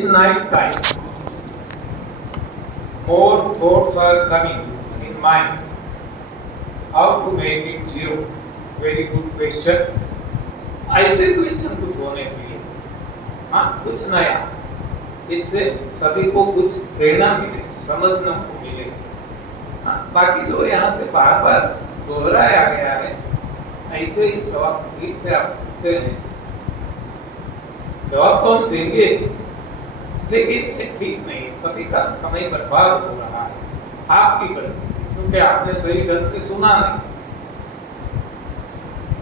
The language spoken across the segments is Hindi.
In night time, more thoughts are coming in mind. How to make it zero? Very good question. ऐसे क्वेश्चन कुछ होने चाहिए, हाँ, कुछ नया, इससे सभी को कुछ प्रेरणा मिले, समझने को मिले। हाँ, बाकी जो यहाँ से बार बार दोहराया गया है, ऐसे ही सवाल फिर से आप पूछते हैं, जवाब तो हम देंगे, लेकिन ये ठीक नहीं, सभी का समय बर्बाद हो रहा है आपकी गलती से, क्योंकि आपने सही ढंग से सुना नहीं।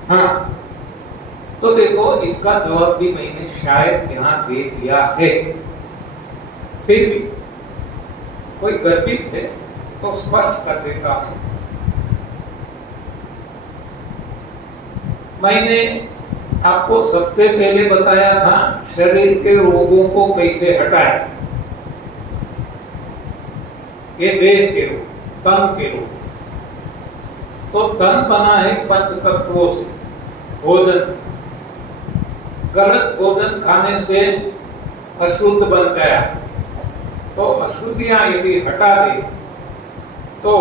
हाँ, तो देखो इसका जवाब भी मैंने शायद यहाँ दे दिया है, फिर भी कोई गर्वित है तो स्पष्ट कर देता हूं। मैंने आपको सबसे पहले बताया था शरीर के रोगों को कैसे हटाएं। ये देह के रोग, तन के रोग। तो तन बना है पंच तत्वों से, भोजन से। गलत भोजन खाने से अशुद्ध बन गया, तो अशुद्धियां यदि हटा दे तो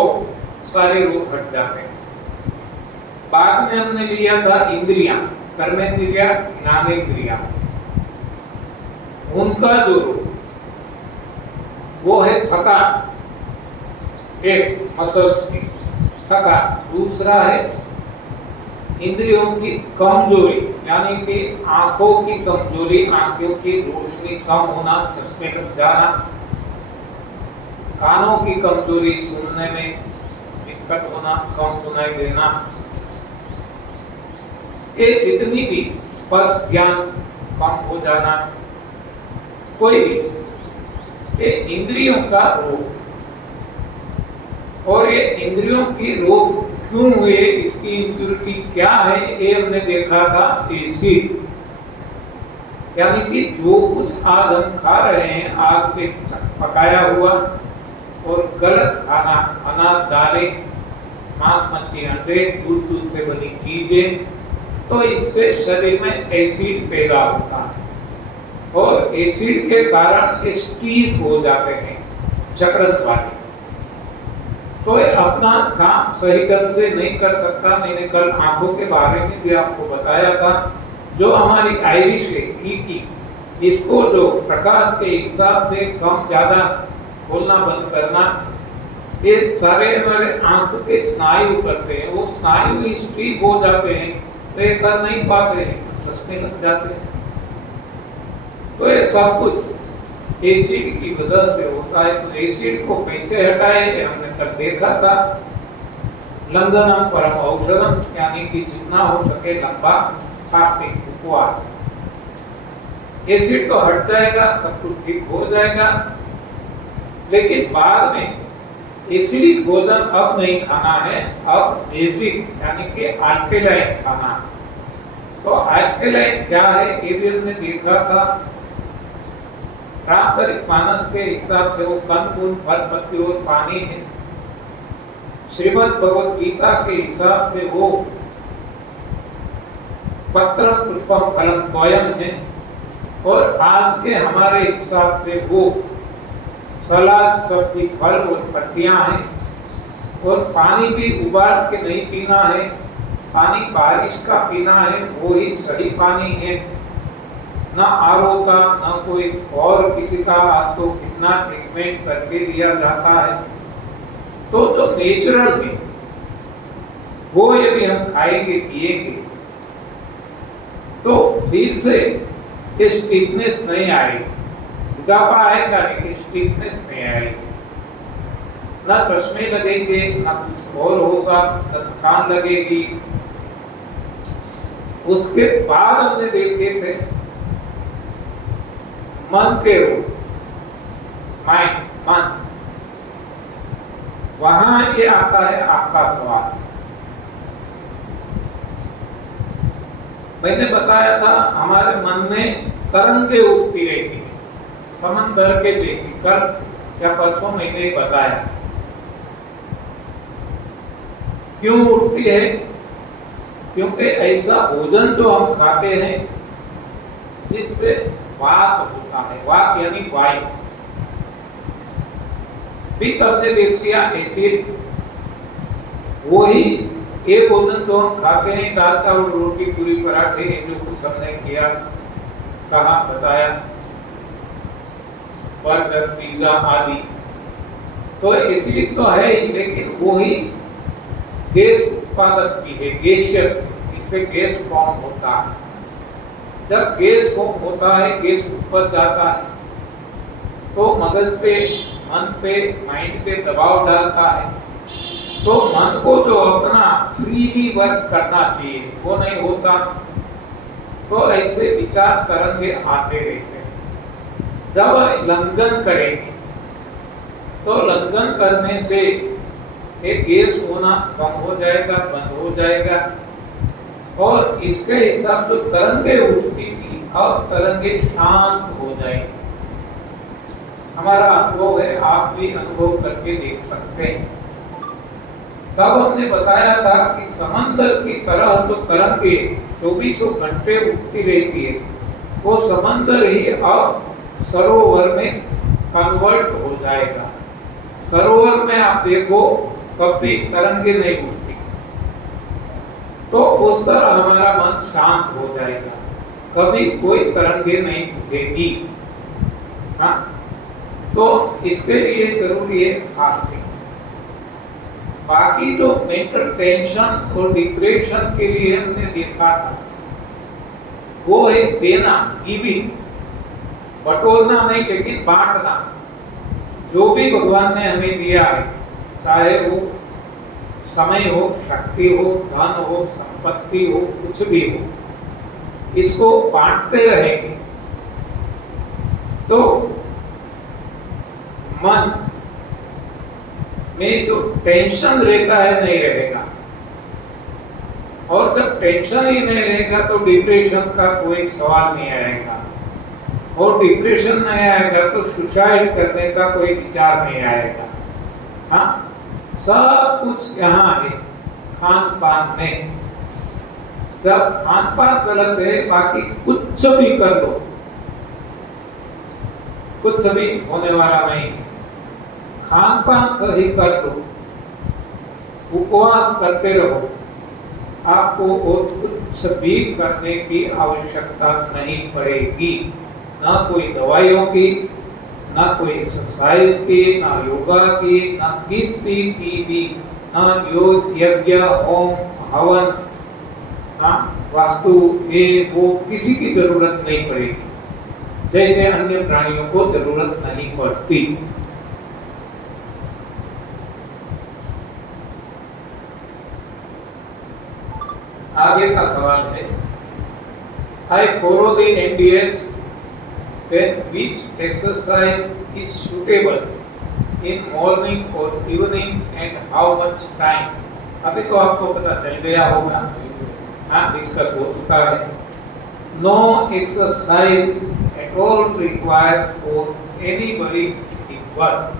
सारे रोग हट जाते हैं। बाद में हमने लिया था इंद्रियां, कर्मेंद्रिया, ज्ञानेंद्रिया। उनका जो रोग वो है थकान, एक मसल्स की थकान, दूसरा है इंद्रियों की कमजोरी, यानी कि आंखों की कमजोरी, आंखों की रोशनी कम होना, चश्मे लग जाना, कानों की कमजोरी, सुनने में दिक्कत होना, कम सुनाई देना, ये जितनी भी स्पर्श ज्ञान कम हो जाना, कोई भी ये इंद्रियों का रोग। और ये इंद्रियों की रोग क्यों हुए, इसकी इम्प्योरिटी क्या है, ये हमने देखा था एसिड। यानी कि जो कुछ आज हम खा रहे हैं, आग पे पकाया हुआ और गलत खाना, अनाज, दालें, मांस, मच्छी, अंडे, दूध से बनी चीजें, तो इससे शरीर में एसिड पैदा होता है और एसिड के कारण स्टीथ हो जाते हैं, जकड़न वाले। तो ये अपना काम सही ढंग से नहीं कर सकता। मैंने कल आंखों के बारे में भी आपको बताया था, जो हमारी आइरिश है की, इसको जो प्रकाश के हिसाब से कम ज्यादा खोलना बंद करना, ये सारे हमारे आंख के स्नायु करते हैं। वो स्नायु ही स्टीफ हो जाते हैं, तो ये कर नहीं पाते हैं, तो चश्मे लग जाते हैं। तो ये सब कुछ एसिड की वजह से होता है। तो एसिड को कैसे हटाए, हमने कल देखा था। लंघनम परम औषधम, यानी कि जितना हो सके लंबा फास्टिंग, उपवास। एसिड तो हट जाएगा, सब कुछ ठीक हो जाएगा, लेकिन बाद में एसिडिक भोजन अब नहीं खाना है, अब बेसिक यानी कि अल्कलाइन खाना है। तो अल्कलाइन क्या है, ये भी हमने देखा था। रामचरित मानस के हिसाब से वो कंद, फल, पत्ती और पानी है। श्रीमद् भगवद गीता के हिसाब से वो पत्र, पुष्पम, फलम, तोयम है। और आज के हमारे हिसाब से वो सलाद, सब्जी, फल और पत्तियां हैं। और पानी भी उबाल के नहीं पीना है, पानी बारिश का पीना है, वो ही सही पानी है, ना आरओ का, ना कोई और किसी का। तो कितना ट्रीटमेंट करके दिया जाता है। तो जो नेचुरल है वो यदि हम खाएंगे, पिएंगे, तो फिर से ये स्टिफनेस नहीं आएगी। बुढ़ापा आएगा लेकिन स्टिफनेस नहीं आएगी, ना चश्मे लगेंगे, ना कुछ और होगा, ना थकान लगेगी। उसके बाद हमने देखे थे मन के रोग, माइंड, मन। वहां ये आता है आपका सवाल। मैंने बताया था हमारे मन में तरंगे उठती रहती है, समंदर के जैसी। कल या परसों मैंने बताया क्यों उठती है। क्योंकि ऐसा भोजन जो हम खाते हैं जिससे वात होता है, वात यानी वायु। पित्त हमने देख लिया एसिड, वही ये भोजन जो हम खाते हैं, दाल चावल रोटी पूरी पराठे, जो कुछ हमने किया, कहा, बताया, बर्गर पिज्जा आदि, तो एसिड तो है ही, लेकिन वही गैस उत्पादक भी है, गैसियस, इससे गैस फॉर्म होता है। जब गैस फॉर्म होता है, गैस ऊपर जाता है, तो मगज पे, मन पे, माइंड पे दबाव डालता है, तो मन को जो अपना फ्रीली वर्क करना चाहिए वो नहीं होता, तो ऐसे विचार तरंगे आते रहते हैं। जब लंघन करेंगे तो लंघन करने से एक गैस होना कम हो जाएगा, बंद हो जाएगा, और इसके हिसाब से तरंगे उठती थी, अब तरंगे शांत हो जाएगी। हमारा अनुभव है, आप भी अनुभव करके देख सकते हैं। तब हमने बताया था कि समंदर की तरह जो तरंगे 24 घंटे उठती रहती है, वो समंदर ही अब सरोवर में कन्वर्ट हो जाएगा। सरोवर में आप देखो कभी तरंगे नहीं उठती, तो उस तरह हमारा मन शांत हो जाएगा, कभी कोई तरंगे नहीं उठेगी। हाँ, तो इसके लिए जरूरी है फास्टिंग। बाकी जो मेंटल टेंशन और डिप्रेशन के लिए हमने देखा था, वो है देना, गिविंग, बटोरना नहीं लेकिन बांटना। जो भी भगवान ने हमें दिया है, चाहे वो समय हो, शक्ति हो, धन हो, संपत्ति हो, कुछ भी हो, इसको बांटते रहेंगे तो मन में जो टेंशन रहता है नहीं रहेगा, और जब टेंशन ही नहीं रहेगा तो डिप्रेशन का कोई सवाल नहीं आएगा, और डिप्रेशन नहीं आएगा तो सुसाइड करने का कोई विचार नहीं आएगा। हाँ, सब कुछ यहाँ है खान पान में। जब खान पान गलत है, बाकी कुछ भी कर लो, कुछ भी होने वाला नहीं। खान पान सही कर दो, उपवास करते रहो, आपको और कुछ भी करने की आवश्यकता नहीं पड़ेगी। ना कोई दवाइयों की, ना कोई एक्सरसाइज की, ना योगा की, ना किसी की भी, ना योग, यज्ञ, होम, हवन, ना वास्तु, ये वो किसी की जरूरत नहीं पड़ेगी, जैसे अन्य प्राणियों को जरूरत नहीं पड़ती। आगे का सवाल है, I follow the NDS, then which exercise is suitable in morning or evening and how much time? अभी तो आपको पता चल गया होगा, हाँ, डिस्कस हो चुका है। No exercise at all required for anybody in work.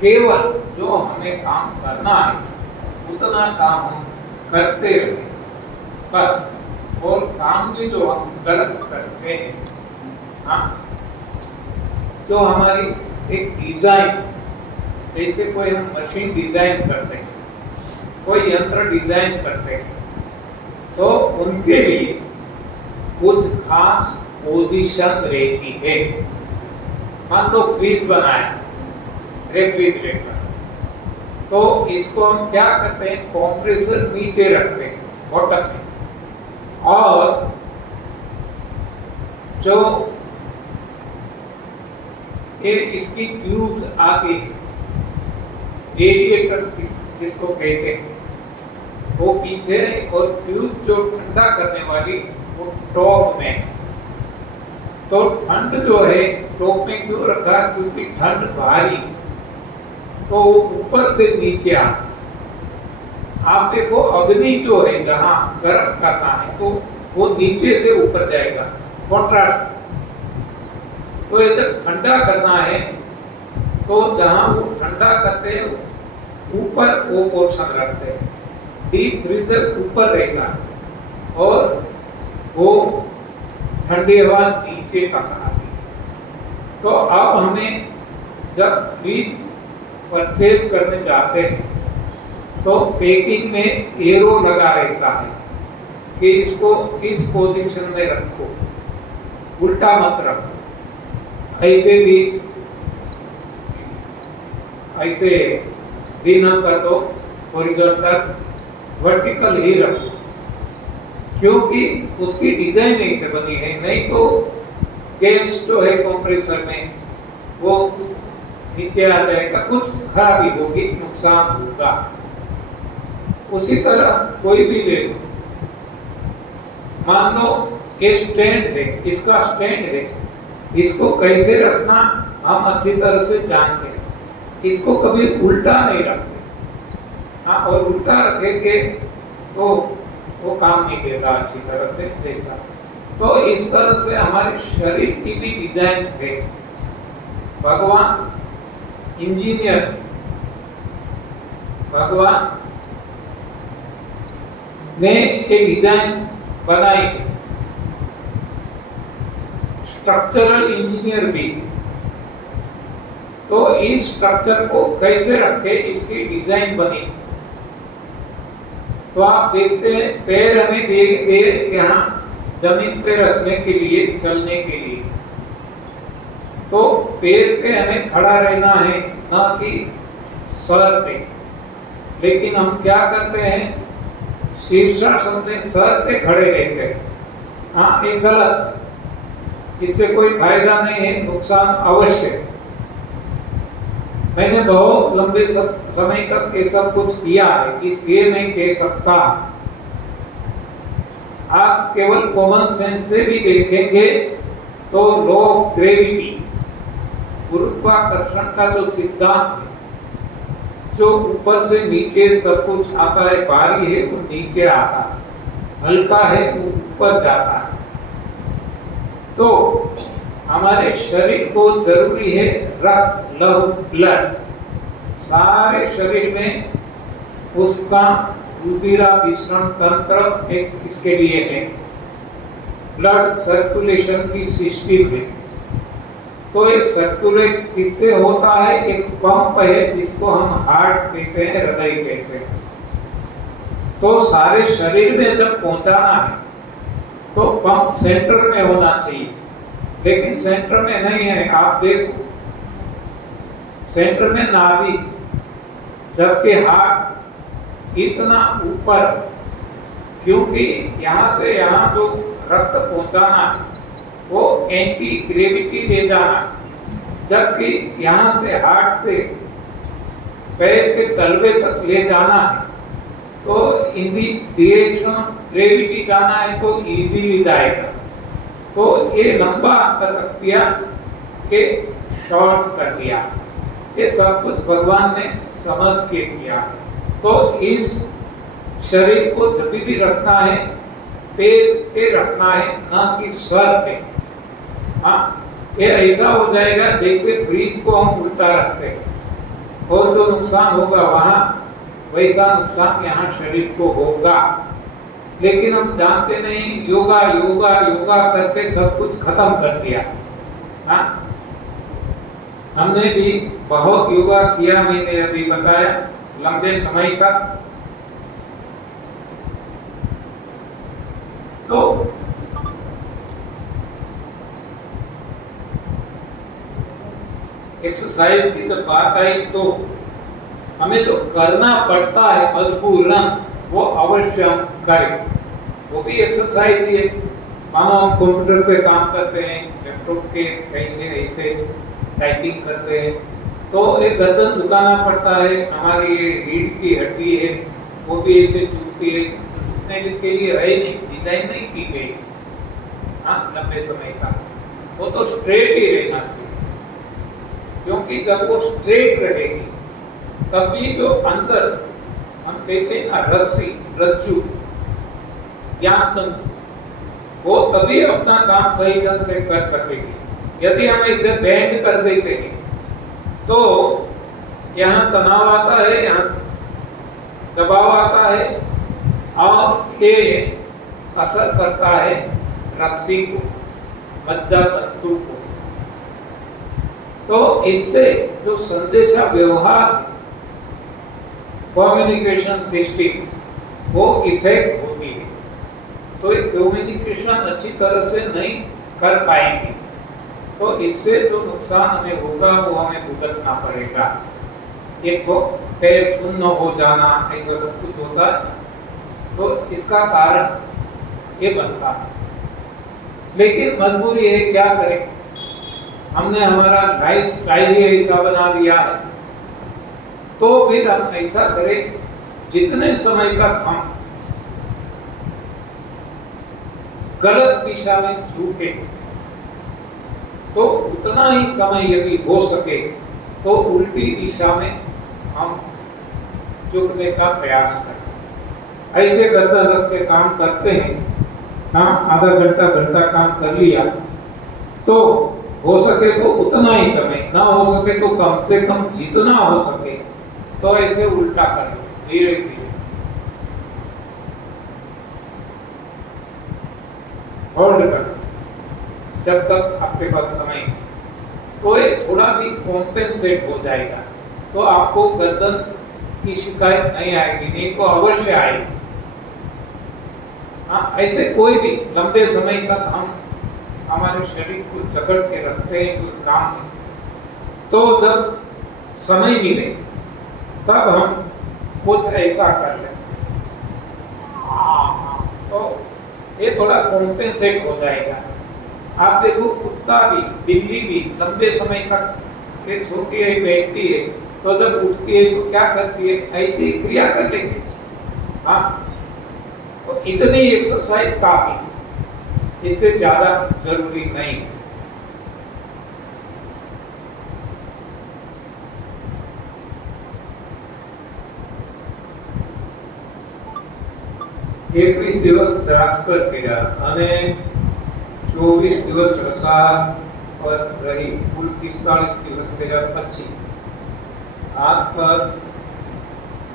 केवल जो हमें काम करना है उतना काम हम करते रहे बस, और काम भी जो हम गलत करते हैं, हाँ, जो हमारी एक डिजाइन, जैसे कोई हम मशीन डिजाइन करते हैं, कोई यंत्र डिजाइन करते हैं, तो उनके लिए कुछ खास पोजीशन रहती है। मान लो फ्रीज बनाया, रेफ्रिजरेटर, तो इसको हम क्या करते हैं, कंप्रेसर नीचे रखते हैं बॉटम में, और जो ये इसकी ट्यूब आती है, रेडिएटर जिसको कहते हैं, वो पीछे, और ट्यूब जो ठंडा करने वाली वो टॉप में है। तो ठंड जो है टॉप में क्यों रखा, क्योंकि ठंड भारी, तो ऊपर से नीचे आता। आप देखो अग्नि जो है जहां गर्म करना है तो वो नीचे से ऊपर जाएगा, कॉन्ट्रास्ट। तो ये जब ठंडा करना है तो जहां वो ठंडा करते हैं ऊपर वो पोर्शन रखते हैं, डीप फ्रीजर ऊपर रहता है, और वो ठंडी हवा नीचे पकड़ाती है। तो अब हमें जब फ्रिज परचेज करने जाते हैं तो पैकिंग में एरो लगा रहता है कि इसको इस पोजीशन में रखो, उल्टा मत रखो, ऐसे भी ऐसे भी न कर दो, हॉरिजॉन्टल वर्टिकल ही रखो, क्योंकि उसकी डिजाइन ऐसे बनी है। नहीं तो गैस जो है कंप्रेसर में वो नीचे आ जाएगा, कुछ खराबी होगी, नुकसान होगा। उसी तरह कोई भी ले लो, मान लो ये स्टैंड है, इसका स्टैंड है, इसको कैसे रखना हम अच्छी तरह से जानते हैं। इसको कभी उल्टा नहीं रखते, हाँ, और उल्टा रखेंगे तो वो काम नहीं देगा अच्छी तरह से जैसा। तो इस तरह से हमारे शरीर की भी डिजाइन है। भगवान इंजीनियर, भगवान ने एक डिजाइन बनाई, स्ट्रक्चरल इंजीनियर भी। तो इस स्ट्रक्चर को कैसे रखे, इसकी डिजाइन बनी। तो आप देखते हैं पैर हमें दिए यहाँ जमीन पे रखने के लिए, चलने के लिए। तो पैर पे हमें खड़ा रहना है, ना कि सर पे। लेकिन हम क्या करते हैं, शीर्षासन में सर पे खड़े रहते हैं। हाँ, ये गलत, इससे कोई फायदा नहीं है, नुकसान अवश्य है। मैंने बहुत लंबे समय तक ये सब कुछ किया है, इसलिए मैं कह सकता। आप केवल कॉमन सेंस से भी देखेंगे तो लॉ ऑफ ग्रेविटी, गुरुत्वाकर्षण का जो सिद्धांत है, जो ऊपर से नीचे सब कुछ आता है, भारी है वो नीचे आता है, हल्का है वो ऊपर जाता है। तो हमारे शरीर को जरूरी है रक्त, लहू, ब्लड, सारे शरीर में उसका रुधिराभिसरण तंत्र एक इसके लिए है, ब्लड सर्कुलेशन की सिस्टम है। तो ये सर्कुलेट किससे होता है, एक पंप है जिसको हम हार्ट कहते हैं, हृदय कहते हैं। तो सारे शरीर में जब पहुंचाना है तो पंप सेंटर में होना चाहिए, लेकिन सेंटर में नहीं है। आप देखो सेंटर में नाभि, जबकि हार्ट इतना ऊपर, क्योंकि यहाँ से यहाँ जो रक्त पहुंचाना है वो एंटी ग्रेविटी ले जाना, जबकि यहाँ से हार्ट से पैर के तलवे तक ले जाना है तो इन दी डायरेक्शन ऑफ ग्रेविटी जाना है तो इजीली जाएगा। तो ये लंबा अंतर रख दिया कि शॉर्ट कर दिया। ये सब कुछ भगवान ने समझ के किया। तो इस शरीर को जब भी रखना है पैर पे रखना है, ना कि सर पे। हाँ, ये ऐसा हो जाएगा जैसे ब्रिज को हम उल्टा रखते हैं, और जो नुकसान होगा वहां वैसा नुकसान यहाँ शरीर को होगा। लेकिन हम जानते नहीं, योगा योगा योगा करके सब कुछ खत्म कर दिया। हाँ, हमने भी बहुत योगा किया, मैंने अभी बताया, लंबे समय तक। तो एक्सरसाइज की जब बात आई तो हमें जो करना पड़ता है मजबूरन, वो अवश्य हम करें। वो भी एक्सरसाइज ही है। मानो हम कंप्यूटर पे काम करते हैं, लैपटॉप के कैसे ऐसे टाइपिंग करते हैं, तो एक गर्दन झुकाना पड़ता है। हमारी ये रीढ़ की हड्डी है वो भी ऐसे झुकती है, तो झुकने के लिए है नहीं, डिजाइन नहीं की गई। हाँ, लंबे समय का वो तो स्ट्रेट ही रहना चाहिए, क्योंकि जब वो स्ट्रेट रहेगी तभी जो अंदर हम कहते हैं ना रस्सी, रज्जु, ज्ञान तंतु, वो तभी अपना काम सही ढंग से कर सकेगी। यदि हम इसे बैंड कर देते हैं तो यहाँ तनाव आता है, यहाँ दबाव आता है, और ये असर करता है रस्सी को, मज्जा तंतु को। तो इससे जो संदेशा व्यवहार, कम्युनिकेशन सिस्टम, वो इफेक्ट होती है। तो ये कम्युनिकेशन अच्छी तरह से नहीं कर पाएंगे, तो इससे जो नुकसान हमें होगा वो हमें भुगतना पड़ेगा। एक तो पैर सुन्न हो जाना, ऐसा सब कुछ होता है, तो इसका कारण ये बनता है। लेकिन मजबूरी है, क्या करें, हमने हमारा लाइफ स्टाइल ही ऐसा बना दिया है। तो फिर हम ऐसा करें, जितने समय तक हम गलत दिशा में झुके, तो उतना ही समय यदि हो सके तो उल्टी दिशा में हम झुकने का प्रयास करें। ऐसे गर्दन रख के काम करते हैं, हाँ, आधा घंटा काम कर लिया, तो हो सके तो उतना ही समय, ना हो सके तो कम से कम जितना हो सके, तो ऐसे उल्टा कर लो धीरे धीरे। होल्ड कर जब तक आपके पास समय है, तो ये थोड़ा भी कॉम्पेंसेट हो जाएगा, तो आपको गर्दन की शिकायत नहीं आएगी, नहीं तो अवश्य आएगी। हाँ, ऐसे कोई भी लंबे समय तक हम हमारे शरीर को जकड़ के रखते हैं कोई काम में, तो जब समय मिले तब हम कुछ ऐसा कर लें, तो ये थोड़ा कॉम्पेंसेट हो जाएगा। आप देखो, कुत्ता भी, बिल्ली भी लंबे समय तक ये सोती है, बैठती है, तो जब उठती है तो क्या करती है, ऐसी क्रिया कर लेंगे। हाँ, तो इतनी एक्सरसाइज काफी है, इससे ज्यादा जरूरी नहीं है। एकवीस दिवस द्राक्ष पर કર્યા અને 24 દિવસ રસાળ પર રહી, કુલ 45 દિવસ કર્યા પછી હાથ પર,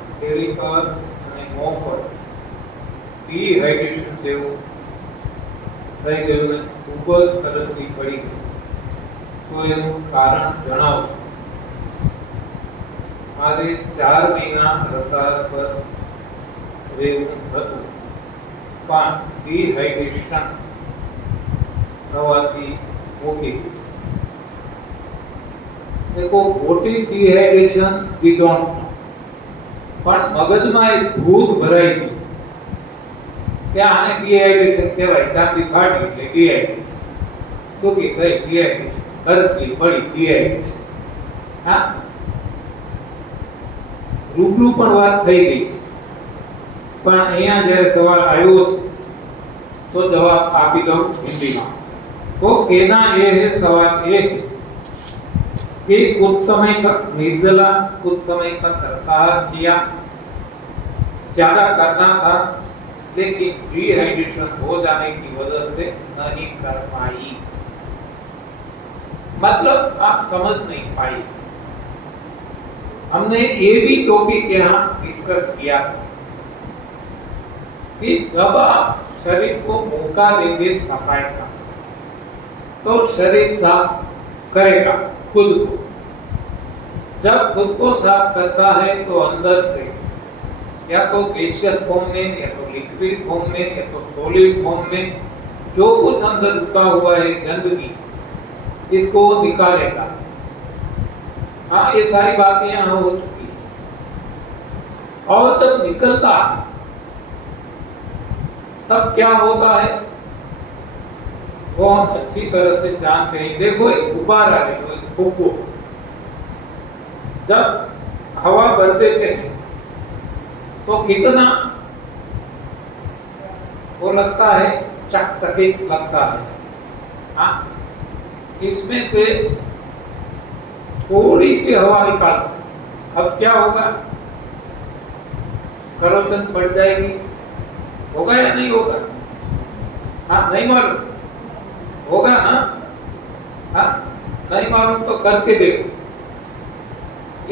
હથેળી પર અને મોં પર ડિહાઇડ્રેશન જેવું થઈ ગયું ને ખૂબ જ કરચલી પડી ગઈ, તો એનું કારણ જણાવશો? મારે 4 મહિના રસાળ પર રહેવું હતું, પણ ડિહાઇડ્રેશન થવાથી મૂકી દીધું। देखो, what is dehydration we don't know, પણ મગજમાં એક ભૂત ભરાઈ ગયું કે આને ડિહાઇડ્રેશન કહેવાય, ચાંદી ફાટી એટલે ડિહાઇડ્રેશન, સૂકી ગઈ ડિહાઇડ્રેશન, કરચલી પડી ડિહાઇડ્રેશન। હા, રૂબરૂ પણ વાત થઈ ગઈ છે, પણ અહીંયા જ્યારે સવાલ આવ્યો છે તો જવાબ આપી દઉં હિન્દીમાં। तो कहना ये है, सवाल ये है कि कुछ समय तक निर्जला, कुछ समय तक रसाल किया, ज्यादा करना था, लेकिन डिहाइड्रेशन हो जाने की वजह से नहीं कर पाई। मतलब आप समझ नहीं पाई। हमने ये भी टॉपिक यहाँ डिस्कस किया कि जब आप शरीर को मौका देंगे सफाई का, तो शरीर साफ करेगा खुद को। जब खुद को साफ करता है तो अंदर से या तो गैसियस फॉर्म में, या तो लिक्विड फॉर्म में, या तो सॉलिड फॉर्म में जो कुछ अंदर रुका हुआ है गंदगी, इसको निकालेगा। हाँ, ये सारी बातें यहाँ हो चुकी है। और जब निकलता तब क्या होता है वो हम अच्छी तरह से जानते हैं। देखो, एक गुब्बारा ले लो, एक फुग्गो, जब हवा भर देते हैं तो कितना वो लगता है, चकचकित लगता है। हाँ, इसमें से थोड़ी सी हवा निकालो, अब क्या होगा, करोशन बढ़ जाएगी, होगा या नहीं होगा? हाँ, नहीं मालूम, होगा ना? हाँ, नहीं मालूम तो करके देखो।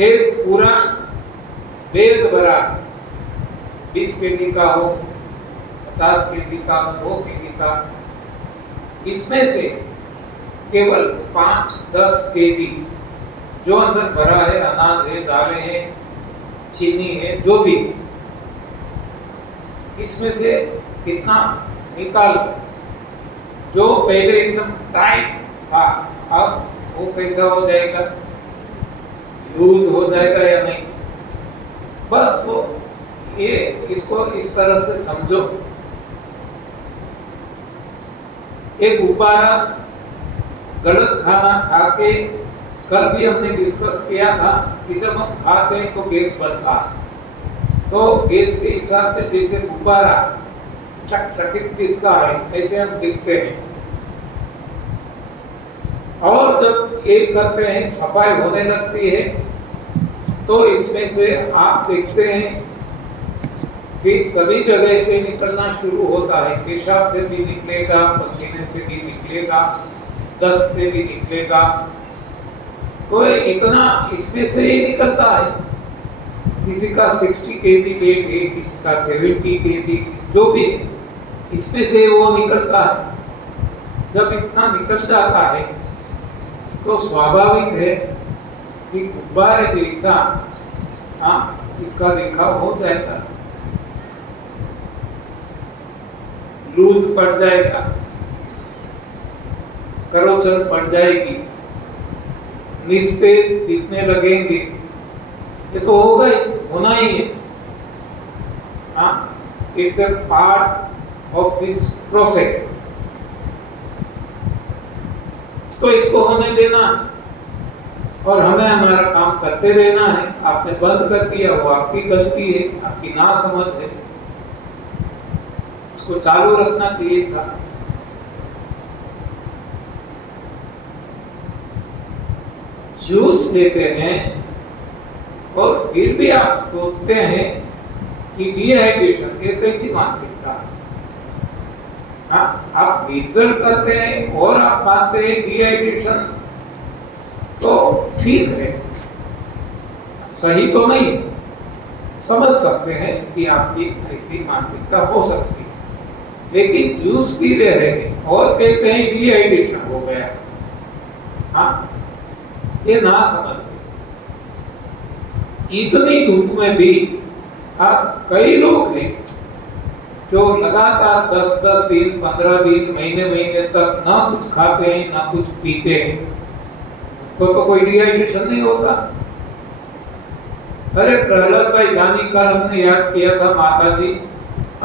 एक पूरा बैग भरा, 20 केजी का हो, 50 केजी का, 100 केजी का, इसमें से केवल 5-10 केजी जो अंदर भरा है, अनाज है, दालें हैं, चीनी है, जो भी, इसमें से कितना निकाल, जो पहले एकदम टाइट था अब वो कैसा हो जाएगा, लूज हो जाएगा या नहीं। बस वो ये इसको इस तरह से समझो। एक गुब्बारा गलत खाना खा के, कल भी हमने डिस्कस किया था कि जब हम खाते हैं तो गैस बनता है, तो गैस के हिसाब से जैसे गुब्बारा चकचकित दिखता है ऐसे हम दिखते हैं। और जब ये करते हैं, सफाई होने लगती है, तो इसमें से आप देखते हैं कि सभी जगह से निकलना शुरू होता है। पेशाब से भी निकलेगा, पसीने से भी निकलेगा, दस्त से भी निकलेगा, तो इतना इसमें से ही निकलता है। किसी का 60 केजी वेट है, किसी का 70 केजी, जो भी, इसमें से वो निकलता है। जब इतना निकल जाता है तो स्वाभाविक है कि गुब्बारे जैसा इसका देखाव हो जाएगा, लूज पड़ जाएगा, करोचन पड़ जाएगी, निस्ते दिखने लगेंगे। ये तो होगा ही, होना ही है। It's a part of this process. तो इसको होने देना है और हमें हमारा काम करते रहना है। आपने बंद कर दिया, वो आपकी गलती है, आपकी नासमझ है। इसको चालू रखना चाहिए था। जूस लेते हैं और फिर भी आप सोचते हैं कि डिहाइड्रेशन, ये कैसी मानसिकता है? आप रिजल्ट करते हैं और आप मानते हैं डिहाइड्रेशन, तो ठीक है, सही तो नहीं, समझ सकते हैं कि आपकी ऐसी मानसिकता हो सकती है। लेकिन जूस पी रहे हैं और कहते हैं डिहाइड्रेशन हो गया, ये ना समझ। इतनी धूप में भी आप कई लोग हैं जो लगातार 10-10 दिन, 15 दिन, महीने तक ना कुछ खाते हैं ना कुछ पीते हैं, तो कोई डिहाइड्रेशन नहीं होता। अरे प्रहलाद भाई जानी कल हमने याद किया था, माता जी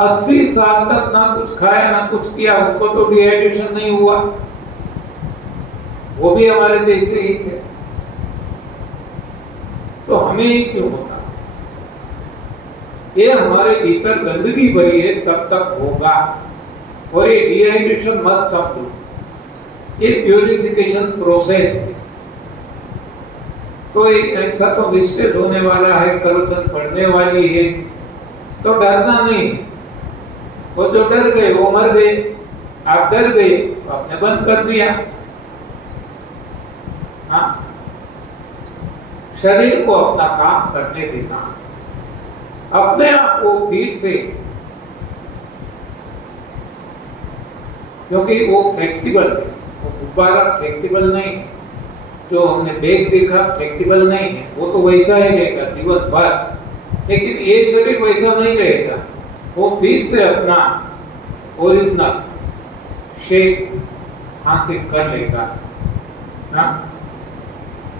80 साल तक ना कुछ खाया ना कुछ किया, उनको तो डिहाइड्रेशन नहीं हुआ, वो भी हमारे जैसे ही थे। तो हमें ही क्यों होता? ये हमारे भीतर गंदगी भरी है, तब तक होगा। और ये डिहाइड्रेशन मत समझो, ये प्यूरिफिकेशन प्रोसेस है। तो ऐसा तो निश्चित होने वाला है, करोचन पड़ने वाली है, तो डरना नहीं। वो जो डर गए वो मर गए, आप डर गए तो आपने बंद कर दिया। शरीर को अपना काम करने देना, अपने आप को फिर से, क्योंकि वो फ्लेक्सिबल है, वो गुब्बारा फ्लेक्सिबल नहीं। जो हमने बैग देखा फ्लेक्सिबल नहीं है, वो तो वैसा ही रहेगा जीवन भर। लेकिन ये शरीर वैसा नहीं रहेगा, वो फिर से अपना ओरिजिनल शेप हासिल कर लेगा।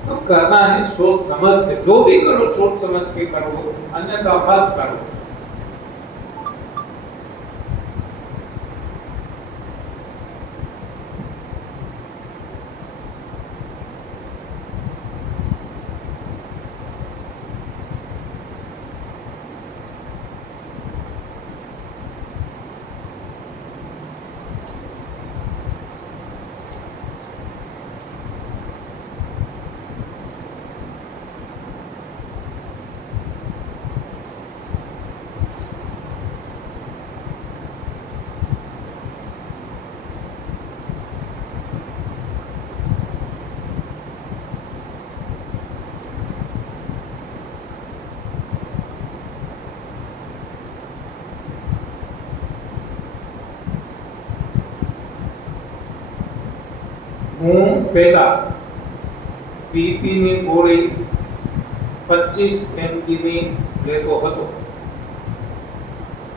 तो करना है सोच समझ के, जो भी करो सोच समझ के करो, अन्यथा मत करो। હું પહેલા બીપીની ગોળી 25 mg ની લેતો હતો.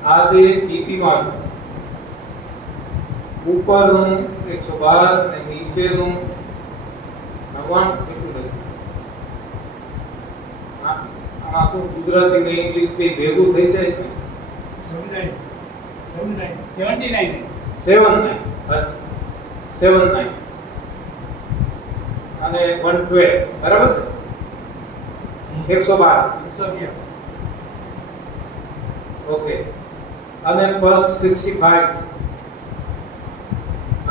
આજે બીપીમાં ઉપરનું 112 અને નીચેનું 99 કેટલું લખ્યું? આમાં શું ગુજરાતી ને ઇંગ્લિશ બે ભેગું થઈ જાય છે? 79. અચ્છા 79 અને 112 બરાબર 112 ઓકે અને પલ્સ 65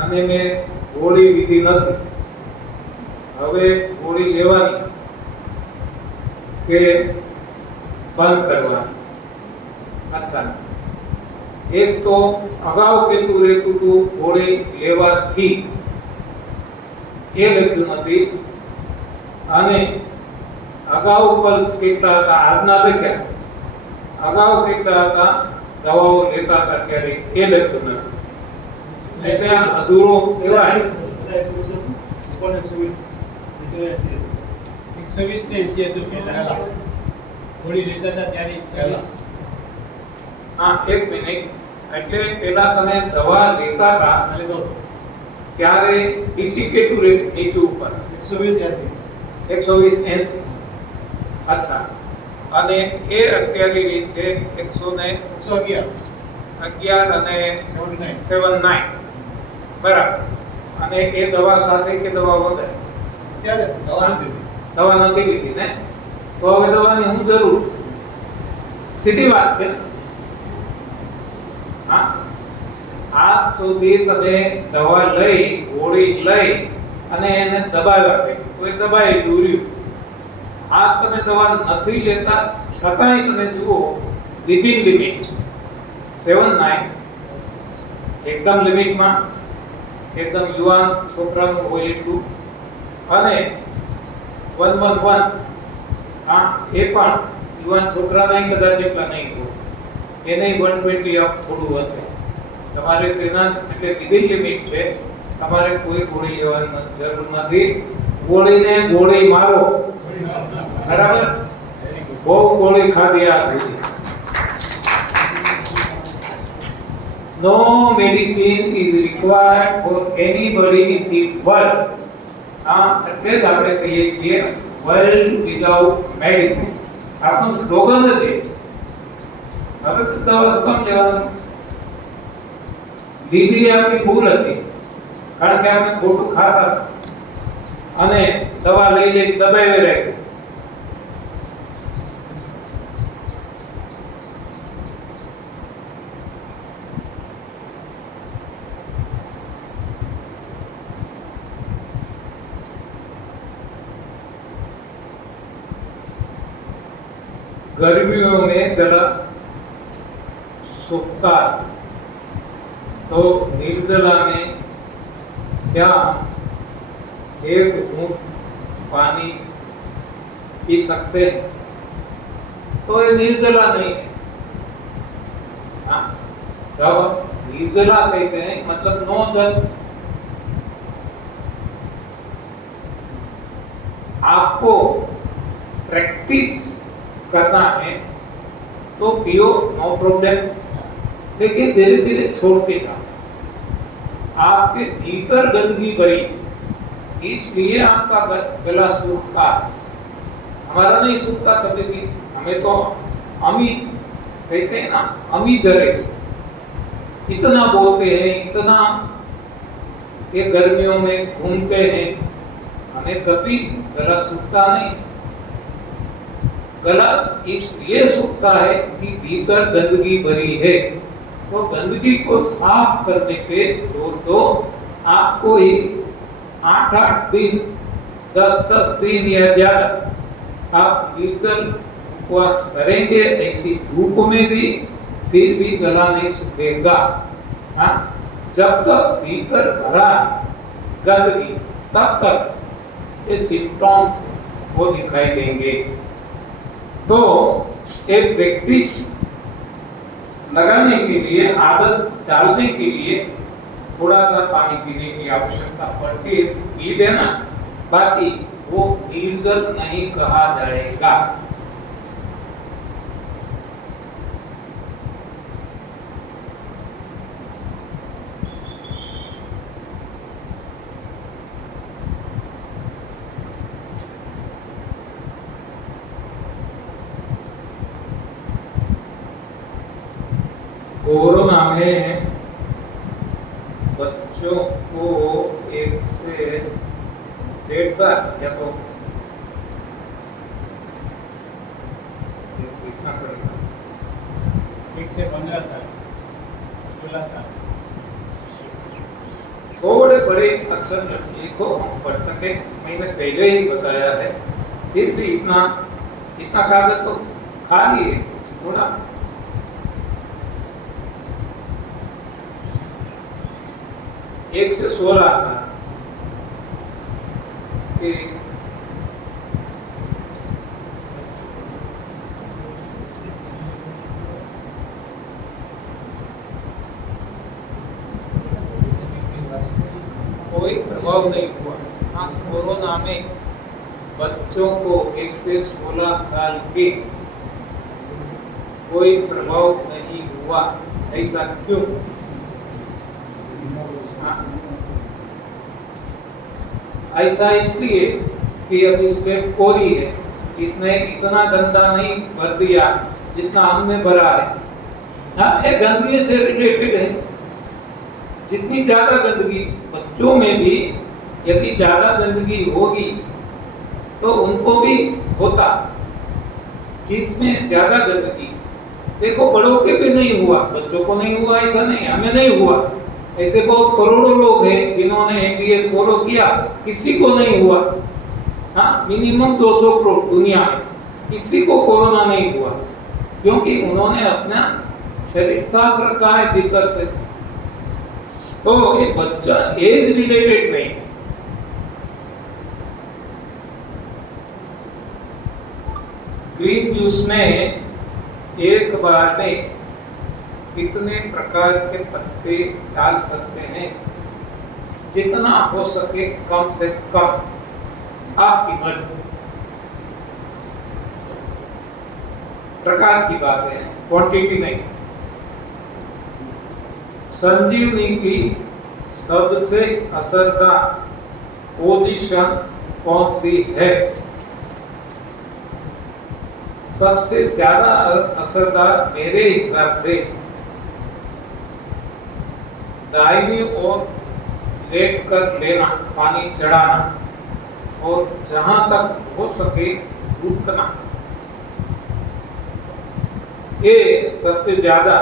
અને મેં ગોળી લીધી નથી. હવે ગોળી લેવાની કે બંધ કરવાની? અચ્છા, એક તો અગાઉ કેટલું રહેતું હતું ગોળી લેવાથી એ લખ્યું નથી, અને અગાઉ પલ્સ કેટલા હતા આજના લખ્યા, અગાઉ કેટલા હતા દવાઓ લેતા હતા ત્યારે એ લખ્યું નથી. એટલે અધૂરો કહેવાય. 120 ને 80 હતું પહેલા ગોળી લેતા હતા ત્યારે 120. હા, એક મિનિટ. એટલે પેલા તમે દવા લેતા હતા ત્યારે બીપી કેટલું રહેતું નીચું ઉપર? 120 80. અચ્છા, અને એ અત્યારે રહી છે 111 અને 79 બરાબર. અને એ દવા સાથે કે દવા વગર? ત્યારે દવા નથી લીધી ને, તો હવે દવાની શું જરૂર છે? સીધી વાત છે. હા, આજ સુધી તમે દવા લઈ, ગોળી લઈ અને એને દબાવ્યા કે તો એ દબાઈ દૂર્યું. આ તમે દવા નથી લેતા છતાંય તમે જુઓ વિધિન લિમિટ 79 એકદમ લિમિટમાં, એકદમ યુવાન છોકરાનું હોય એટલું, અને 111 હા એ પણ યુવાન છોકરાના કદાચ એટલા નહીં હોય, એને 120 અપ થોડું હશે. તમારે તેના એટલે વિધિન લિમિટ છે, તમારે કોઈ ગોળી લેવાની જરૂર નથી. ગોળીને ગોળી મારો, બરાબર? બહુ ગોળી ખાધી આ થઈ. No medicine is required for anybody in the world. એટલે જ આપણે કહીએ છીએ વર્લ્ડ વિધાઉટ મેડિસિન. આપણું સ્લોગન જ એ છે. હવે દવા શું કામ લેવાનું? લીધી આપણી ભૂલ હતી, કારણ કે આપણે ખોટું ખાતા હતા અને દવા લઈ લઈ દબાવી રાખી. गर्मियों में गला सूखता है, तो निर्जला में क्या एक घूंट पानी पी सकते हैं? तो ये निर्जला नहीं है. हाँ, जब निर्जला कहते हैं मतलब नो जल. आपको प्रैक्टिस करना है तो पियो, नो प्रॉब्लम, लेकिन धीरे धीरे छोड़ते जाओ. आपके भीतर गंदगी भरी, इसलिए आपका गला सूखता है. हमारा नहीं सूखता कभी भी. हमें तो अमी कहते हैं ना, अमी जरे इतना बोलते हैं, इतना ये गर्मियों में घूमते हैं, हमें कभी गला सूखता नहीं. गला इसलिए सूखता है कि भीतर गंदगी भरी है. तो गंदगी को साफ करने पे जोर दो. आपको ही 8-8 दिन, 10-10 दिन या ज्यादा आप निर्जल उपवास करेंगे, ऐसी धूप में भी, फिर भी गला नहीं सूखेगा. हाँ, जब तक भीतर भरा गंदगी तब तक ये सिम्टम्स वो दिखाई देंगे. तो एक प्रैक्टिस लगाने के लिए, आदत डालने के लिए थोड़ा सा पानी पीने की आवश्यकता पड़ती है पी देना, बाकी वो निर्जल नहीं कहा जाएगा। कोरोना में बच्चों को 1 से 1.5 साल या तो देखना पड़ेगा 1 से 15 साल, 16 साल। थोड़े बड़े अक्षर लिखो, हम पढ़ सके। मैंने पहले ही बताया है, फिर भी इतना कागज तो खाली है थोड़ा। 1 से 16 साल के कोई प्रभाव नहीं हुआ। हाँ, कोरोना में बच्चों को 1 से 16 साल के कोई प्रभाव नहीं हुआ। ऐसा क्यों? हाँ, ऐसा इसलिए कि अब इसमें कोरी है, इसने इतना गंदा नहीं भर दिया जितना हमने भरा है। हाँ, ये गंदगी से रिलेटेड है। जितनी ज्यादा गंदगी बच्चों में भी यदि ज्यादा गंदगी होगी तो उनको भी होता। जिसमें ज्यादा गंदगी, देखो बड़ों के भी नहीं हुआ, बच्चों को नहीं हुआ ऐसा नहीं, हमें नहीं हुआ। ऐसे बहुत करोड़ों लोग हैं जिन्होंने एमबीएस फॉलो किया, किसी को नहीं हुआ। हाँ, मिनिमम 200 करोड़ दुनिया में, किसी को कोरोना नहीं हुआ, क्योंकि उन्होंने अपना शरीर साफ रखा है भीतर से। तो ये बच्चा एज रिलेटेड नहीं। ग्रीन जूस में एक बार में कितने प्रकार के पत्ते डाल सकते हैं? जितना हो सके कम से कम, आपकी मर्जी। प्रकार की बात है, क्वांटिटी नहीं। संजीवनी की सबसे असरदार पोजीशन कौन सी है? सबसे ज्यादा असरदार मेरे हिसाब से दाहिनी ओर लेट कर लेना, पानी चढ़ाना और जहां तक हो सके रुकना, ये सबसे ज्यादा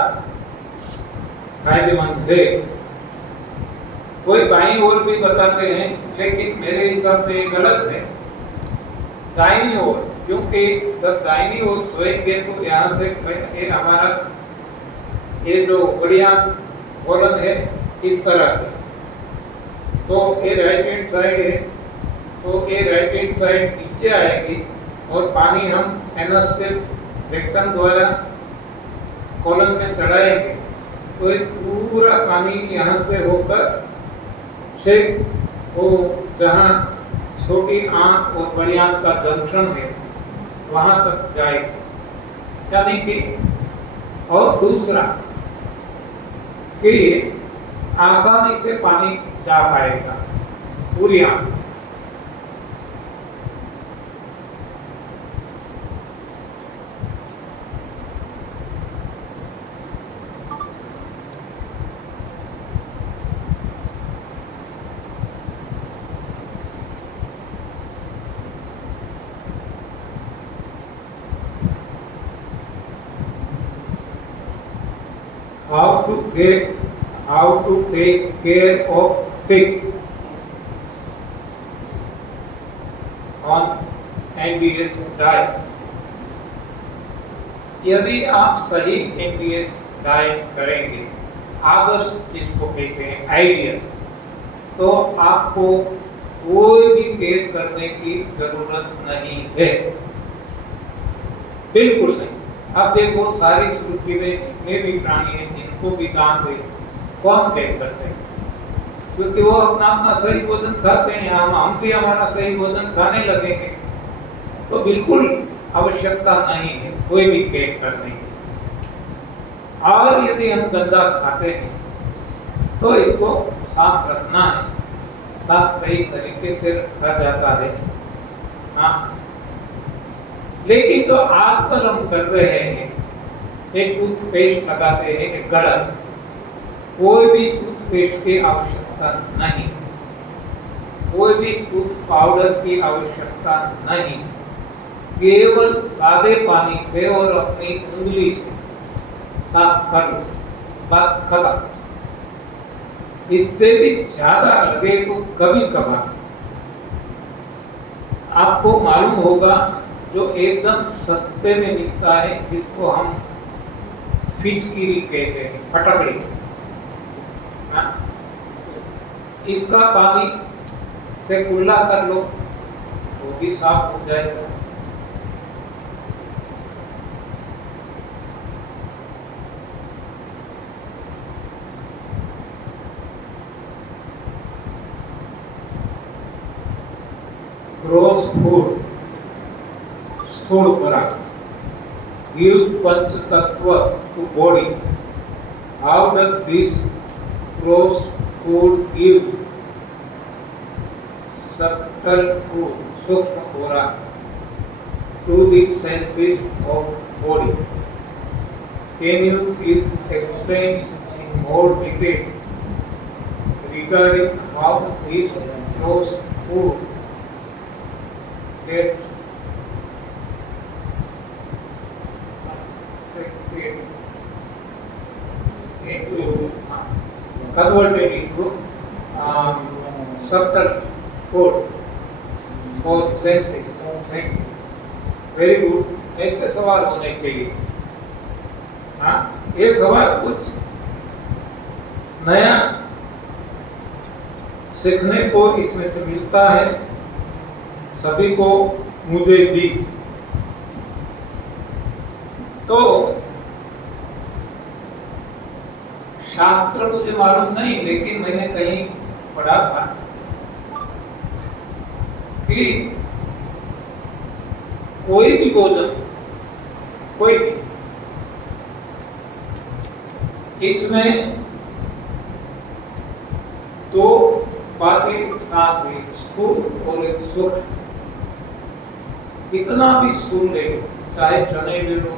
फायदेमंद है। कोई बाईं ओर भी बताते हैं, लेकिन मेरे हिसाब से ये गलत है। दाहिनी ओर, क्योंकि जब दाहिनी ओर सोएंगे तो यहाँ से ये हमारा ये जो बढ़िया कॉलन है इस तरह है, तो ये राइट हैंड साइड है, तो ये राइट हैंड साइड नीचे आएगी और पानी हम एनस से रेक्टम द्वारा कॉलन में चढ़ाएंगे, तो ये पूरा पानी यहाँ से होकर छेक वो जहाँ छोटी आंत और बड़ी आंत का जंक्शन है वहां तक जाएगी। यानी कि और दूसरा कि आसानी से पानी जा पाएगा पूरी आंत। how to take care of tick on NDS diet। यदि आप सही NDS डाइट करेंगे, आदर्श जिसको कहते हैं आइडियल, तो आपको कोई भी केयर करने की जरूरत नहीं है, बिल्कुल नहीं। अब देखो सारी सृष्टि में जितने भी प्राणी हैं, जिनको भी दान दे, कौन केयर करते हैं? क्योंकि वो अपना अपना सही भोजन खाते हैं, हम भी हमारा सही भोजन खाने लगेंगे तो बिल्कुल आवश्यकता नहीं है कोई भी केक करने की। और यदि हम गंदा खाते हैं तो इसको साफ रखना है। साफ कई तरीके से रखा जाता है, हाँ। लेकिन तो आजकल हम कर रहे हैं, एक टूथपेस्ट लगाते हैं, एक गलत। कोई भी टूथपेस्ट की आवश्यकता नहीं, कोई भी टूथ पाउडर की आवश्यकता नहीं। केवल सादे पानी से और अपनी उंगली से साफ कर लो, बात खत्म। इससे भी ज्यादा लगे तो कभी कभार आपको मालूम होगा जो एकदम सस्ते में मिलता है, जिसको हम फिटकिरी कहते हैं, फटकड़ी, हाँ? इसका पानी से कुल्ला कर लो वो भी साफ हो जाएगा। ग्रोस फूड, स्थूल खुराक, gives पंच तत्व to body. How does this gross food give subtle food, सूक्ष्म खुराक, to the senses of body? Can you please explain in more detail regarding how this gross food gets converted into subtle food for senses? Thank you. Very good. ऐसे सवाल होने चाहिए, हाँ। ये सवाल कुछ नया सीखने को इसमें से मिलता है, सभी को, मुझे भी। तो शास्त्र मुझे मालूम नहीं, लेकिन मैंने कहीं पढ़ा था कि कोई भी भोजन, कोई भी, इसमें दो बातें साथ हैं, स्थूल और एक सूक्ष्म। कितना भी स्थूल ले लो, चाहे चने ले लो,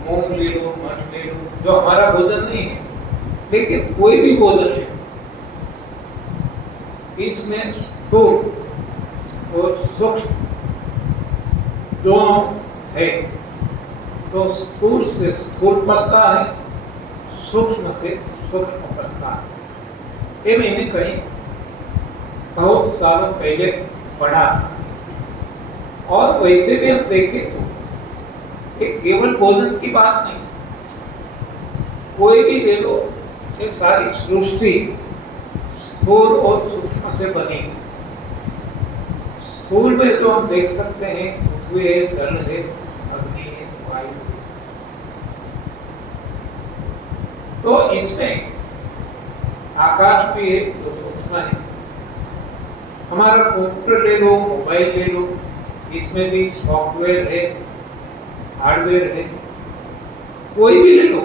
मूंग ले लो, मठ ले लो, जो हमारा भोजन नहीं है, लेकिन कोई भी भोजन ले लो, इसमें स्थूल और सूक्ष्म दोनों है। तो स्थूल से स्थूल पड़ता है, सूक्ष्म से सूक्ष्म पड़ता है। ये मैंने कहीं बहुत सालों पहले पढ़ा था। और वैसे भी हम देखें तो ये केवल भोजन की बात नहीं, कोई भी ले लो, ये सारी सृष्टि स्थूल और सूक्ष्म से बनी। स्थूल में जो हम देख सकते हैं, पृथ्वी है, जल है, अग्नि है, वायु है। तो इसमें आकाश भी है जो सूक्ष्म है। हमारा कंप्यूटर ले लो, मोबाइल ले लो, इसमें भी सॉफ्टवेयर है, हार्डवेयर है। कोई भी ले लो,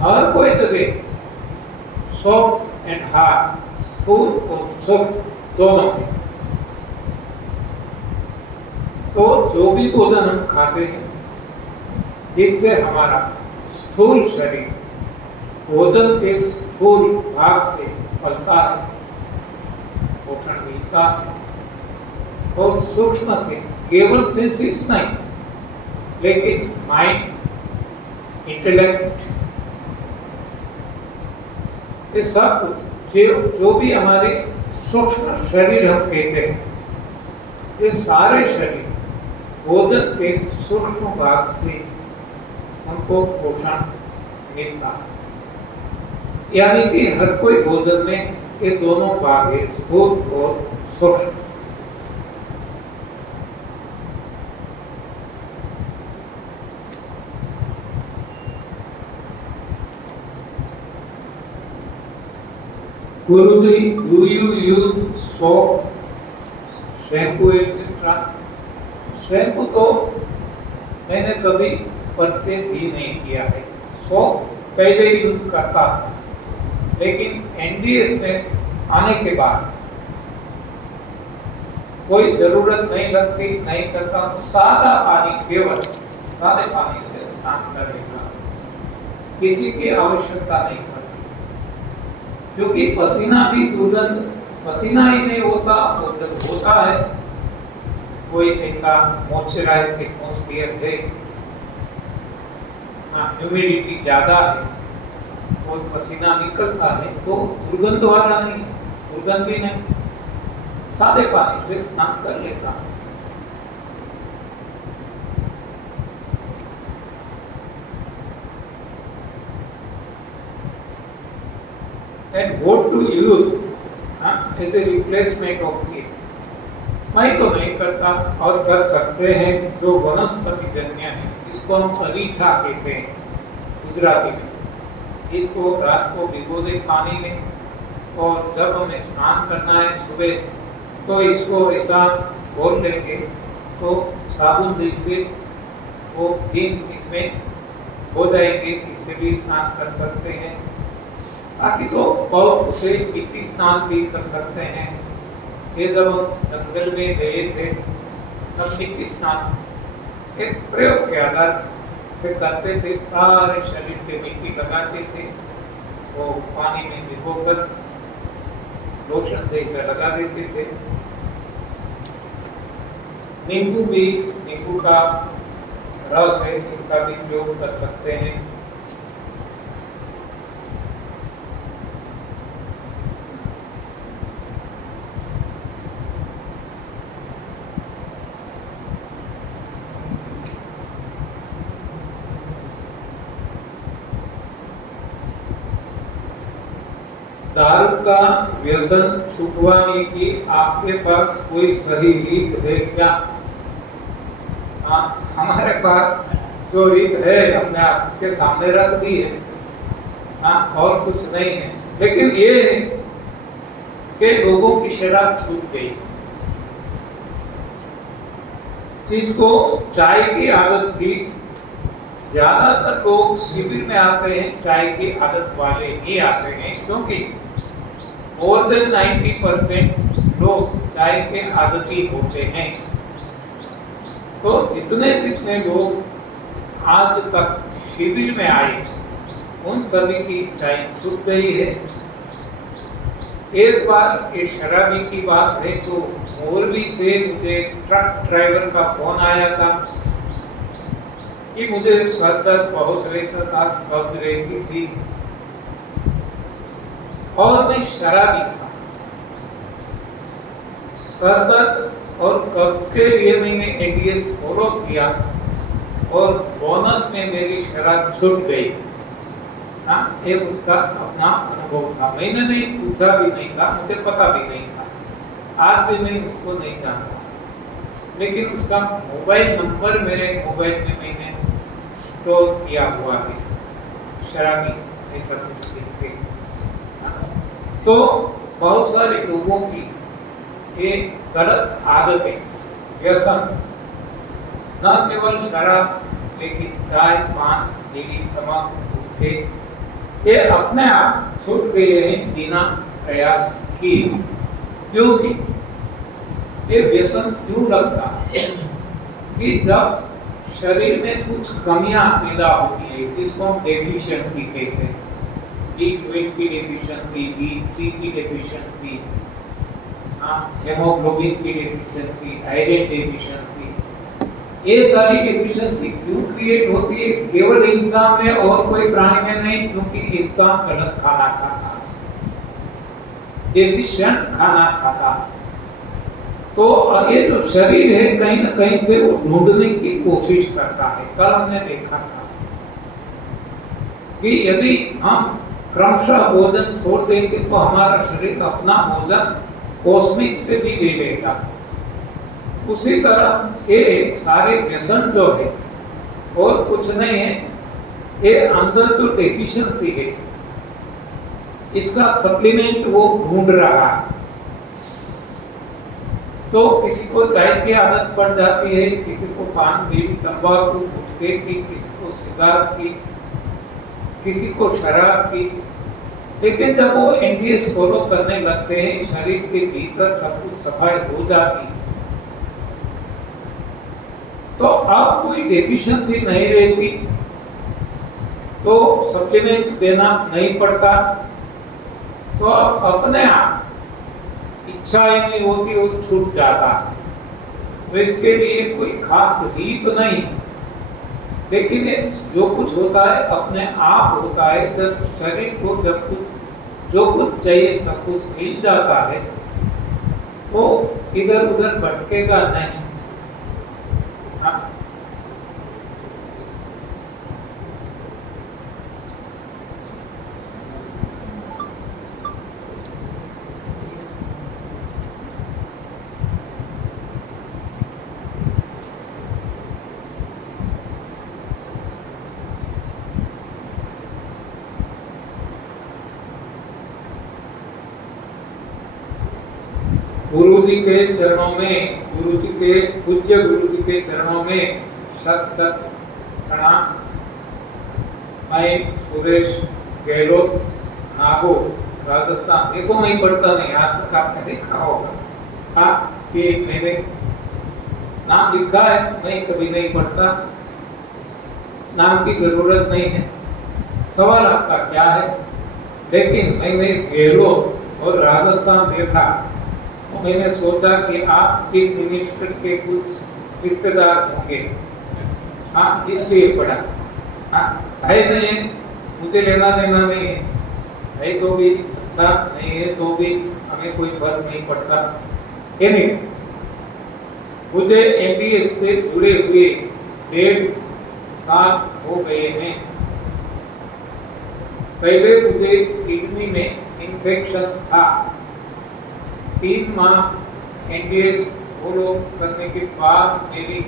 हर कोई जगह सॉफ्ट एंड हार्ड, स्थूल और सूक्ष्म दोनों है। तो जो भी भोजन हम खाते हैं, इससे हमारा स्थूल शरीर भोजन के स्थूल भाग से फलता है, पोषण मिलता है। और सूक्ष्म से केवल सेंसेस नहीं, लेकिन माइंड, इंटेलेक्ट, ये सब कुछ जो भी हमारे सूक्ष्म शरीर हम कहते हैं, ये सारे शरीर भोजन के सूक्ष्म भाग से हमको पोषण मिलता है। यानी कि हर कोई भोजन में ये दोनों भाग है, स्थूल और सूक्ष्म। Guruji, do you use soap, shampoo etcetera? Shampoo तो मैंने कभी परचेज ही नहीं किया है। सोप पहले यूज करता था, लेकिन एनडीएस में आने के बाद कोई जरूरत नहीं लगती, नहीं करता। सादा पानी, केवल सादे पानी से स्नान करने का किसी की आवश्यकता नहीं पड़ती, क्योंकि पसीना भी दुर्गंध, पसीना ही नहीं होता, और जब होता है कोई ऐसा मॉइस्चराइज्ड एटमॉस्फेयर है, ह्यूमिडिटी ज्यादा है और पसीना निकलता है, तो दुर्गंध वाला नहीं, दुर्गंधी नहीं, सादे पानी से स्नान कर लेता हूं। And what to use as a replacement of it? मैं तो नहीं करता, और कर सकते हैं जो वनस्पति जन्य है, जिसको हम अरीठा कहते हैं गुजराती में। इसको रात को भिगो दे पानी में, और जब हमें स्नान करना है सुबह, तो इसको ऐसा घोल लेंगे, तो साबुन जैसे वो फिर इसमें हो जाएंगे, इससे भी स्नान कर सकते हैं। बाकी तो बहुत से मिट्टी स्नान भी कर सकते हैं। ये जब हम जंगल में गए थे तब मिट्टी स्नान एक प्रयोग के आधार से करते थे। सारे शरीर पे मिट्टी लगाते थे, वो पानी में भिगोकर लोशन जैसा लगा देते थे। नींबू भी, नींबू का रस है, इसका भी प्रयोग कर सकते हैं। दारू का व्यसन छुटवाने की आपके पास कोई सही रीत है क्या? हमारे पास जो रीत है हमने आपके सामने रख दी है, और कुछ नहीं है। लेकिन ये है कि लोगों की शराब छूट गई। जिसको चाय की आदत थी, ज्यादातर लोग शिविर में आते हैं चाय की आदत वाले ही आते हैं, क्योंकि मोर देन 90% लोग चाय के आदती होते हैं। तो जितने जितने लोग आज तक शिविर में आए, उन सभी की चाय छूट गई है। एक बार ये शराबी की बात है, तो मोरबी से मुझे ट्रक ड्राइवर का फोन आया था कि मुझे सर दर्द बहुत रहता था, कब्ज रहती थी, और मैं शराबी था। सर दर्द और कब्ज के लिए मैंने एडीएस फॉलो किया, और बोनस में मेरी शराब छूट गई। ये उसका अपना अनुभव था। मैंने नहीं पूछा भी नहीं था, मुझे पता भी नहीं था, आज भी मैं उसको नहीं जानता, लेकिन उसका मोबाइल नंबर मेरे मोबाइल में मैंने स्टोर किया हुआ है। शराबी ऐसा कुछ लिखते। तो बहुत सारे लोगों की ये गलत आदतें, व्यसन, न केवल शराब, लेकिन चाय, पान, बीड़ी, तंबाकू, गुटखे, ये अपने आप छूट गए हैं बिना प्रयास की। क्योंकि ये व्यसन क्यों लगता है कि जब शरीर में कुछ कमियां पैदा होती है, जिसको हम डेफिशिएंसी कहते हैं, B12 की डेफिशिएंसी, B3 की डेफिशिएंसी, हेमोग्लोबिन की डेफिशिएंसी, आयरन डेफिशिएंसी, ये सारी डेफिशिएंसी क्यों क्रिएट होती है? केवल इंसान में और कोई प्राणी में नहीं, क्योंकि इंसान गलत खाना खाता है, डेफिशिएंट खाना खाता है। तो ये जो शरीर है कहीं ना कहीं से वो ढूंढने की कोशिश करता है। कल हमने देखा था कि यदि हम क्रमशः भोजन छोड़ देंगे तो हमारा शरीर अपना भोजन कॉस्मिक से भी ले लेगा। उसी तरह ये सारे व्यसन जो है और कुछ नहीं है, ये अंदर जो डेफिशिएंसी है, इसका सप्लीमेंट वो ढूंढ रहा है। तो किसी को चाय की आदत पड़ जाती है, किसी को पान बीड़ी तंबाकू गुटखे की, किसी को सिगार की, किसी को शराब की। लेकिन जब वो एनडीएस फॉलो करने लगते हैं, शरीर के भीतर सब कुछ सफाई हो जाती है, तो अब कोई डेफिशिएंसी नहीं रहती, तो सप्लीमेंट देना नहीं पड़ता, तो अब अपने आप इच्छा ही नहीं होती और छूट जाता है। तो इसके लिए कोई खास रीत नहीं, लेकिन जो कुछ होता है अपने आप होता है। जब शरीर को जब कुछ जो कुछ चाहिए सब कुछ मिल जाता है, तो इधर उधर भटकेगा नहीं। हाँ, गुरु जी के चरणों में, गुरु जी के पूज्य गुरु जी के चरणों में शत शत प्रणाम। मैं सुरेश गहलोत, नागौर, राजस्थान। देखो मैं पढ़ता नहीं, आज तक आपने देखा होगा। हाँ, कि मैंने नाम लिखा है, मैं कभी नहीं पढ़ता, नाम की जरूरत नहीं है। सवाल आपका क्या है? लेकिन मैंने गहलोत और राजस्थान देखा, तो मैंने सोचा कि आप चीफ मिनिस्टर के कुछ रिश्तेदार होंगे। हाँ, इसलिए पढ़ा। हाँ, है नहीं है, मुझे लेना देना नहीं है तो भी अच्छा, नहीं है तो भी हमें कोई फर्क नहीं पड़ता। नहीं, मुझे एमबीएस से जुड़े हुए 1.5 साल हो गए हैं। पहले मुझे किडनी में इन्फेक्शन था। 3 माह एनडीएस फॉलो करने के बाद मेरी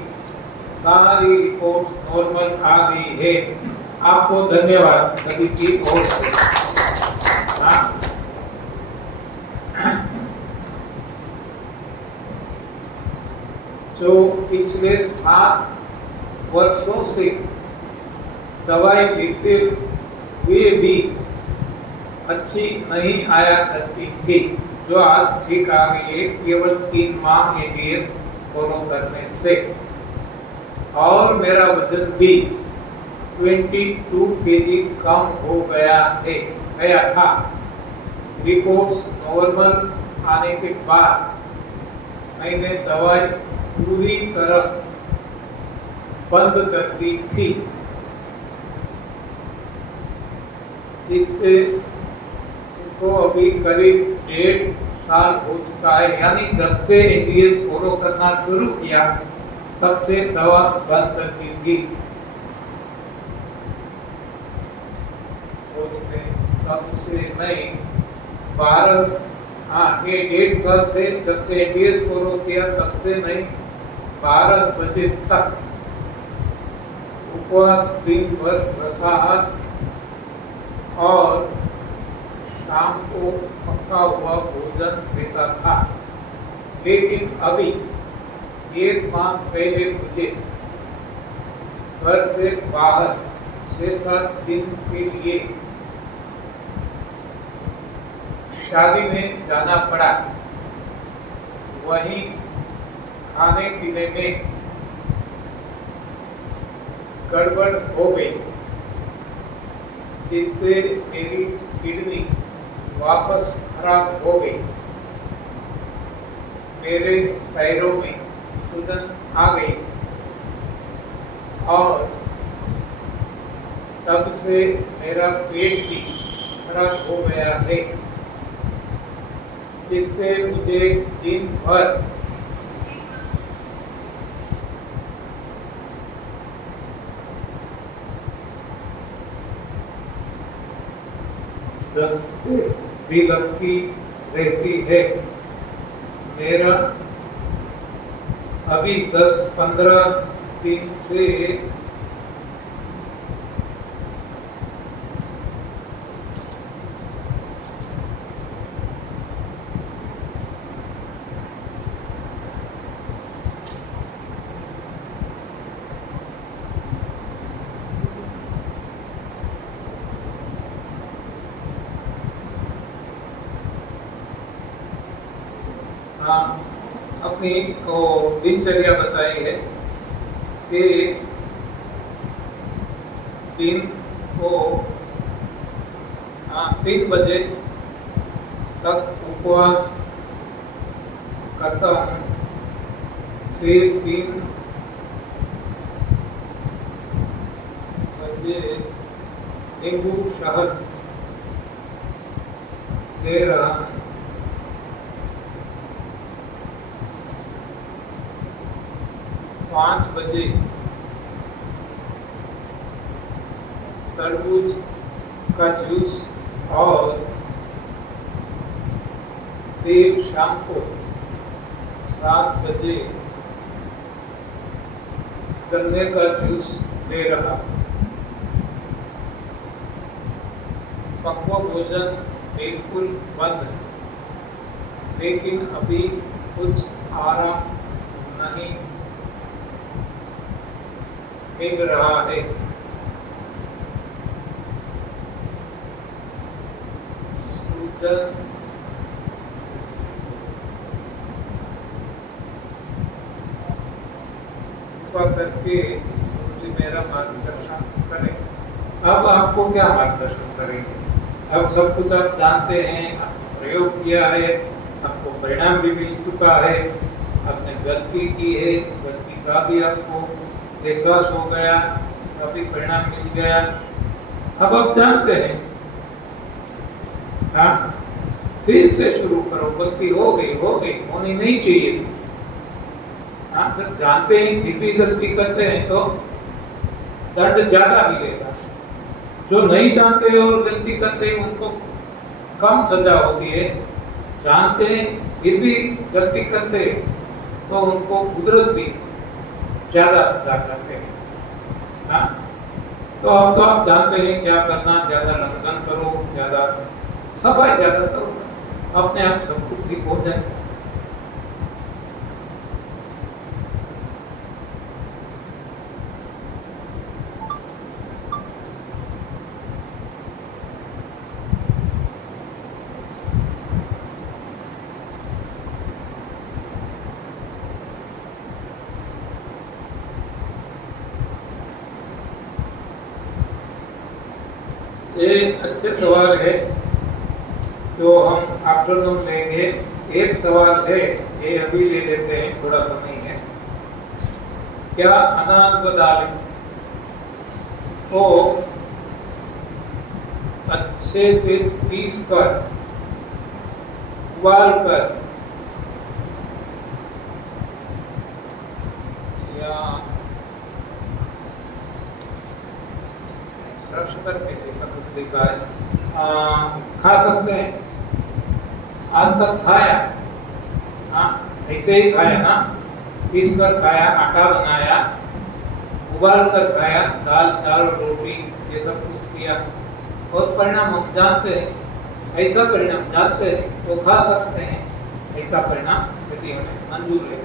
सारी रिपोर्ट्स नॉर्मल आ गई है। आपको धन्यवाद सभी की ओर से। हाँ, जो पिछले 7 वर्षों से दवाई लेते हुए भी अच्छी नहीं आया करती थी, जो आज ठीक आ गई है केवल 3 माह एनडीएस फॉलो करने से। और मेरा वजन भी 22 केजी कम हो गया था। रिपोर्ट्स नॉर्मल आने के बाद मैंने दवाई पूरी तरह बंद कर दी थी, जिसको अभी करीब 1.5 साल हो चुका है। यानी जब से एनडीएस फॉलो करना शुरू किया तब से दवा बंद कर दी थी। तब से मैं 1.5 साल से, जब से एनडीएस फॉलो किया तब से मैं 12 बजे तक उपवास, दिन भर रसाहार और शाम को पका हुआ भोजन लेता था। लेकिन अभी 1 माह पहले मुझे घर से बाहर 6-7 दिन के लिए शादी में जाना पड़ा। वहीं खाने पीने में गड़बड़ हो गई, जिससे मेरी किडनी वापस खराब हो गई। मेरे पैरों में सूजन आ गई और तब से मेरा पेट भी खराब हो गया है, जिससे मुझे दिन भर दस्त भी लगती रहती है। मेरा अभी 10-15 दिन से अपनी वो दिनचर्या बताई है कि दिन को 3 बजे तक उपवास करता हूँ, फिर 3 बजे नींबू शहद ले रहा हूँ। 5 बजे तरबूज का जूस और फिर शाम को 7 बजे गन्ने का जूस ले रहा। पक्व भोजन बिल्कुल बंद है, लेकिन अभी कुछ आराम नहीं मिल रहा है। सूजन कृपा करके मुझे मेरा मार्गदर्शन करें। अब आपको क्या मार्गदर्शन करेंगे? अब सब कुछ आप जानते हैं, आप प्रयोग किया है, आपको परिणाम भी मिल चुका है, आपने गलती की है, गलती का भी आपको एहसास हो गया, अभी परिणाम मिल गया। अब आप जानते हैं, हाँ, फिर से शुरू करो। गलती हो गई, होनी नहीं चाहिए। हाँ, जब जानते हैं फिर भी गलती करते हैं तो दंड ज्यादा मिलेगा। जो नहीं जानते और गलती करते हैं उनको कम सजा होती है। जानते हैं फिर भी गलती करते हैं तो उनको कुदरत भी ज्यादा सजा करते हैं। हाँ, तो अब तो आप जानते हैं क्या करना। ज्यादा लंघन करो, ज्यादा सफाई ज्यादा करो, अपने आप सब कुछ ठीक हो जाएगा। ये अच्छे सवाल है जो हम आफ्टरनून लेंगे। एक सवाल है, ये अभी ले लेते हैं, थोड़ा समय है। क्या अनाज व दालें को अच्छे से पीस कर उबाल कर या रश करके, जैसा कुछ लिखा है, खा सकते हैं? आज तक खाया? हाँ, ऐसे ही खाया ना, पीस कर खाया, आटा बनाया, उबाल कर खाया, दाल चावल रोटी ये सब कुछ किया, और परिणाम हम जानते हैं। ऐसा परिणाम जानते हैं तो खा सकते हैं। ऐसा परिणाम यदि हमें मंजूर है,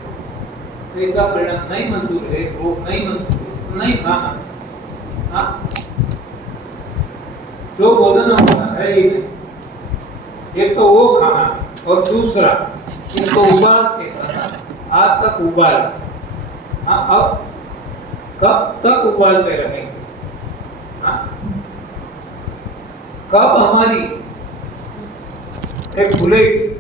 तो ऐसा परिणाम नहीं मंजूर है, रोग नहीं मंजूर है, तो नहीं खाना। हाँ, जो भोजन हमारा है ही नहीं, एक तो वो खाना है और दूसरा इसको उबाल के खाना। आज तक उबाल, हाँ, अब कब तक उबालते रहेंगे? हाँ, कब हमारी एक खुलेगी?